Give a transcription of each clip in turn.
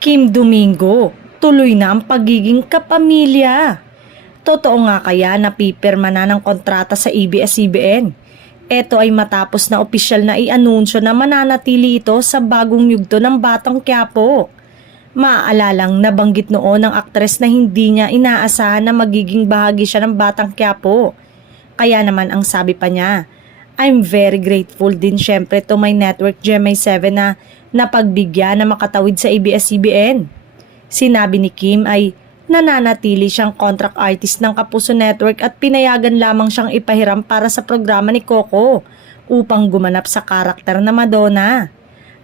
Kim Domingo, tuloy na ang pagiging kapamilya. Totoo nga kaya na pipirma na ng kontrata sa ABS-CBN? Ito ay matapos na opisyal na i-anunsyo na mananatili ito sa bagong yugto ng Batang Quiapo. Maaalalang nabanggit noon ng aktres na hindi niya inaasahan na magiging bahagi siya ng Batang Quiapo. Kaya naman ang sabi pa niya, I'm very grateful din syempre to my network GMA7 na napagbigyan na makatawid sa ABS-CBN. Sinabi ni Kim ay nananatili siyang contract artist ng Kapuso Network at pinayagan lamang siyang ipahiram para sa programa ni Coco upang gumanap sa karakter na Madonna.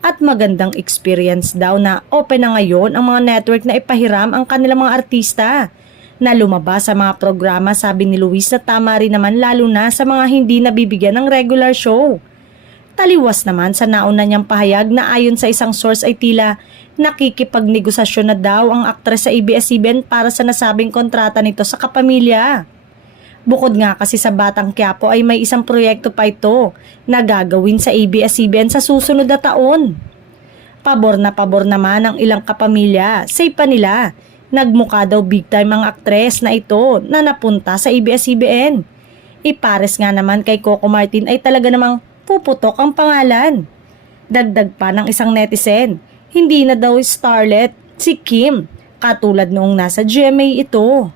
At magandang experience daw na open na ngayon ang mga network na ipahiram ang kanilang mga artista na lumabas sa mga programa, sabi ni Luis, na tama rin naman lalo na sa mga hindi nabibigyan ng regular show. Taliwas naman sa nauna niyang pahayag na ayon sa isang source ay tila nakikipagnegosasyon na daw ang aktres sa ABS-CBN para sa nasabing kontrata nito sa kapamilya. Bukod nga kasi sa Batang Quiapo ay may isang proyekto pa ito na gagawin sa ABS-CBN sa susunod na taon. Pabor naman ang ilang kapamilya, say pa nila, nagmukha daw big time ang aktres na ito na napunta sa ABS-CBN. Ipares nga naman kay Coco Martin ay talaga namang puputok ang pangalan. Dagdag pa ng isang netizen, hindi na daw starlet si Kim katulad noong nasa GMA ito.